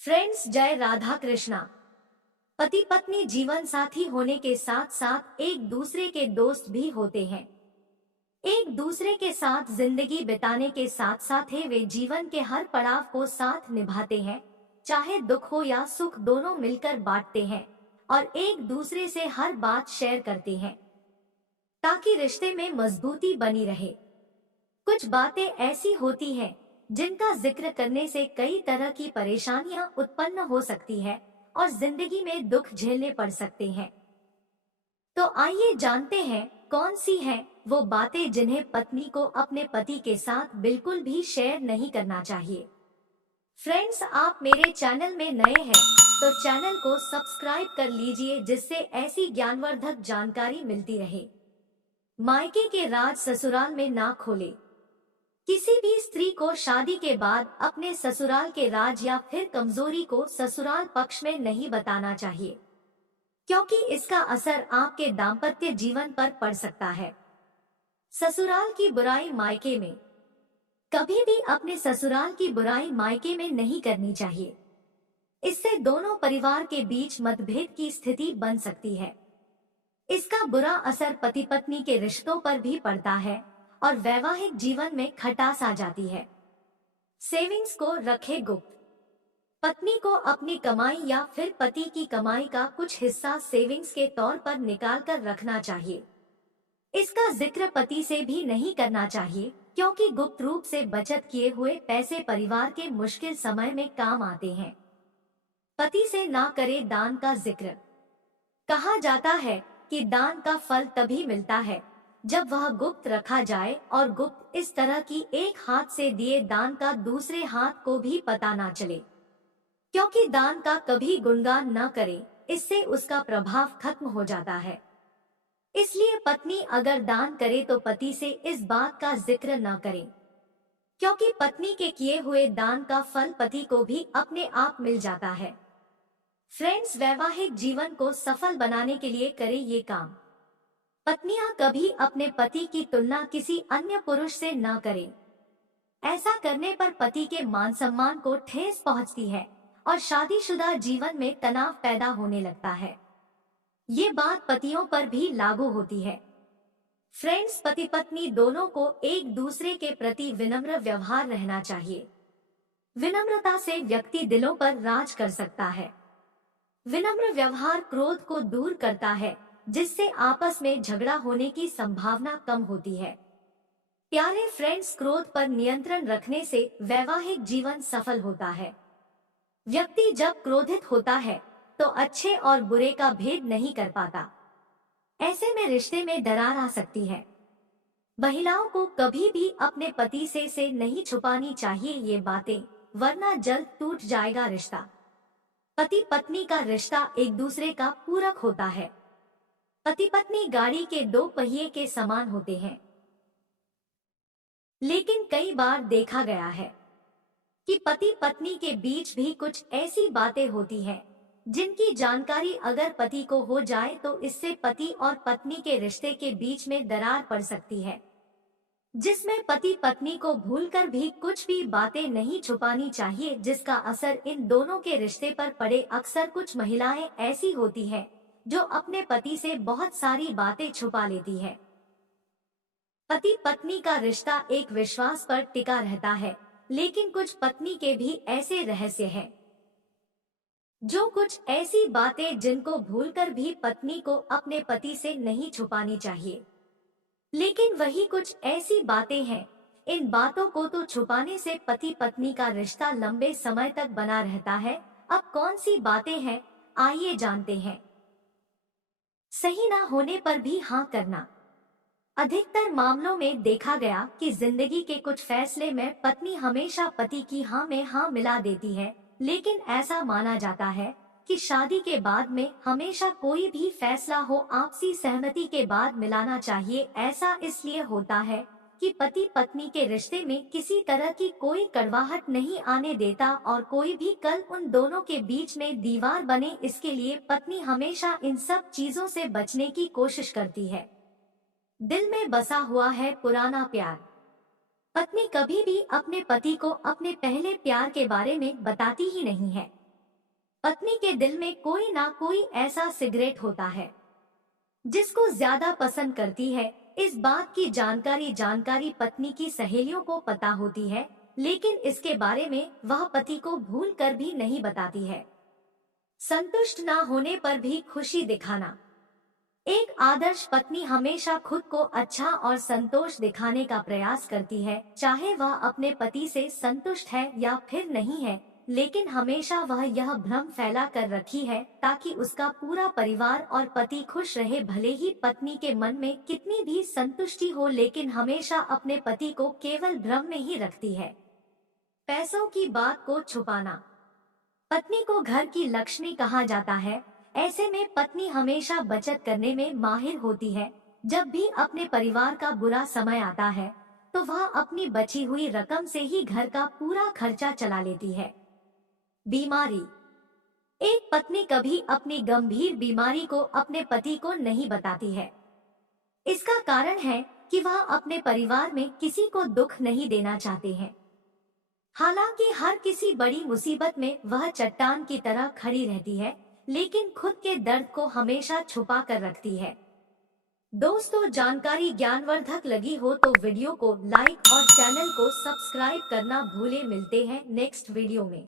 Friends, जय राधा कृष्णा। पति पत्नी जीवन साथी होने के साथ साथ एक दूसरे के दोस्त भी होते हैं। एक दूसरे के साथ जिंदगी बिताने के साथ साथ ही वे जीवन के हर पड़ाव को साथ निभाते हैं। चाहे दुख हो या सुख, दोनों मिलकर बांटते हैं और एक दूसरे से हर बात शेयर करते हैं ताकि रिश्ते में मजबूती बनी रहे। कुछ बातें ऐसी होती हैं जिनका जिक्र करने से कई तरह की परेशानियां उत्पन्न हो सकती है और जिंदगी में दुख झेलने पड़ सकते हैं। तो आइए जानते हैं कौन सी हैं वो बातें जिन्हें पत्नी को अपने पति के साथ बिल्कुल भी शेयर नहीं करना चाहिए। फ्रेंड्स, आप मेरे चैनल में नए हैं तो चैनल को सब्सक्राइब कर लीजिए, जिससे ऐसी ज्ञानवर्धक जानकारी मिलती रहे। मायके के राज ससुराल में ना खोले। किसी भी स्त्री को शादी के बाद अपने ससुराल के राज या फिर कमजोरी को ससुराल पक्ष में नहीं बताना चाहिए, क्योंकि इसका असर आपके दाम्पत्य जीवन पर पड़ सकता है। ससुराल की बुराई मायके में। कभी भी अपने ससुराल की बुराई मायके में नहीं करनी चाहिए। इससे दोनों परिवार के बीच मतभेद की स्थिति बन सकती है। इसका बुरा असर पति पत्नी के रिश्तों पर भी पड़ता है और वैवाहिक जीवन में खटास आ जाती है। सेविंग्स को रखे गुप्त। पत्नी को अपनी कमाई या फिर पति की कमाई का कुछ हिस्सा सेविंग्स के तौर पर निकाल कर रखना चाहिए। इसका जिक्र पति से भी नहीं करना चाहिए, क्योंकि गुप्त रूप से बचत किए हुए पैसे परिवार के मुश्किल समय में काम आते हैं। पति से ना करे दान का जिक्र। कहा जाता है कि दान का फल तभी मिलता है जब वह गुप्त रखा जाए, और गुप्त इस तरह की एक हाथ से दिए दान का दूसरे हाथ को भी पता ना चले, क्योंकि दान का कभी गुणगान न करे, इससे उसका प्रभाव खत्म हो जाता है। इसलिए पत्नी अगर दान करे तो पति से इस बात का जिक्र न करे, क्योंकि पत्नी के किए हुए दान का फल पति को भी अपने आप मिल जाता है। फ्रेंड्स, वैवाहिक जीवन को सफल बनाने के लिए करें ये काम। पत्नियां कभी अपने पति की तुलना किसी अन्य पुरुष से न करें। ऐसा करने पर पति के मान सम्मान को ठेस पहुंचती है और शादीशुदा जीवन में तनाव पैदा होने लगता है। ये बात पतियों पर भी लागू होती है। फ्रेंड्स, पति पत्नी दोनों को एक दूसरे के प्रति विनम्र व्यवहार रहना चाहिए। विनम्रता से व्यक्ति दिलों पर राज कर सकता है। विनम्र व्यवहार क्रोध को दूर करता है, जिससे आपस में झगड़ा होने की संभावना कम होती है। प्यारे फ्रेंड्स, क्रोध पर नियंत्रण रखने से वैवाहिक जीवन सफल होता है। व्यक्ति जब क्रोधित होता है तो अच्छे और बुरे का भेद नहीं कर पाता। ऐसे में रिश्ते में दरार आ सकती है। महिलाओं को कभी भी अपने पति से नहीं छुपानी चाहिए ये बातें, वरना जल्द टूट जाएगा रिश्ता। पति पत्नी का रिश्ता एक दूसरे का पूरक होता है। पति पत्नी गाड़ी के दो पहिए के समान होते हैं, लेकिन कई बार देखा गया है कि पति पत्नी के बीच भी कुछ ऐसी बातें होती हैं जिनकी जानकारी अगर पति को हो जाए तो इससे पति और पत्नी के रिश्ते के बीच में दरार पड़ सकती है, जिसमें पति पत्नी को भूलकर भी कुछ भी बातें नहीं छुपानी चाहिए, जिसका असर इन दोनों के रिश्ते पर पड़े। अक्सर कुछ महिलाएं ऐसी होती हैं जो अपने पति से बहुत सारी बातें छुपा लेती है। पति पत्नी का रिश्ता एक विश्वास पर टिका रहता है, लेकिन कुछ पत्नी के भी ऐसे रहस्य हैं, जो कुछ ऐसी बातें जिनको भूलकर भी पत्नी को अपने पति से नहीं छुपानी चाहिए। लेकिन वही कुछ ऐसी बातें हैं, इन बातों को तो छुपाने से पति पत्नी का रिश्ता लंबे समय तक बना रहता है। अब कौन सी बातें हैं, आइए जानते हैं। सही ना होने पर भी हाँ करना। अधिकतर मामलों में देखा गया कि जिंदगी के कुछ फैसले में पत्नी हमेशा पति की हाँ में हाँ मिला देती है, लेकिन ऐसा माना जाता है कि शादी के बाद में हमेशा कोई भी फैसला हो आपसी सहमति के बाद मिलाना चाहिए। ऐसा इसलिए होता है कि पति पत्नी के रिश्ते में किसी तरह की कोई कड़वाहट नहीं आने देता और कोई भी कल उन दोनों के बीच में दीवार बने, इसके लिए पत्नी हमेशा इन सब चीजों से बचने की कोशिश करती है। दिल में बसा हुआ है पुराना प्यार। पत्नी कभी भी अपने पति को अपने पहले प्यार के बारे में बताती ही नहीं है। पत्नी के दिल में कोई ना कोई ऐसा सिगरेट होता है जिसको ज्यादा पसंद करती है। इस बात की जानकारी पत्नी की सहेलियों को पता होती है, लेकिन इसके बारे में वह पति को भूल कर भी नहीं बताती है। संतुष्ट ना होने पर भी खुशी दिखाना। एक आदर्श पत्नी हमेशा खुद को अच्छा और संतोष दिखाने का प्रयास करती है, चाहे वह अपने पति से संतुष्ट है या फिर नहीं है, लेकिन हमेशा वह यह भ्रम फैला कर रखी है ताकि उसका पूरा परिवार और पति खुश रहे। भले ही पत्नी के मन में कितनी भी संतुष्टि हो, लेकिन हमेशा अपने पति को केवल भ्रम में ही रखती है। पैसों की बात को छुपाना। पत्नी को घर की लक्ष्मी कहा जाता है। ऐसे में पत्नी हमेशा बचत करने में माहिर होती है। जब भी अपने परिवार का बुरा समय आता है तो वह अपनी बची हुई रकम से ही घर का पूरा खर्चा चला लेती है। बीमारी। एक पत्नी कभी अपनी गंभीर बीमारी को अपने पति को नहीं बताती है। इसका कारण है कि वह अपने परिवार में किसी को दुख नहीं देना चाहते हैं। हालांकि हर किसी बड़ी मुसीबत में वह चट्टान की तरह खड़ी रहती है, लेकिन खुद के दर्द को हमेशा छुपा कर रखती है। दोस्तों, जानकारी ज्ञानवर्धक लगी हो तो वीडियो को लाइक और चैनल को सब्सक्राइब करना भूले। मिलते हैं नेक्स्ट वीडियो में।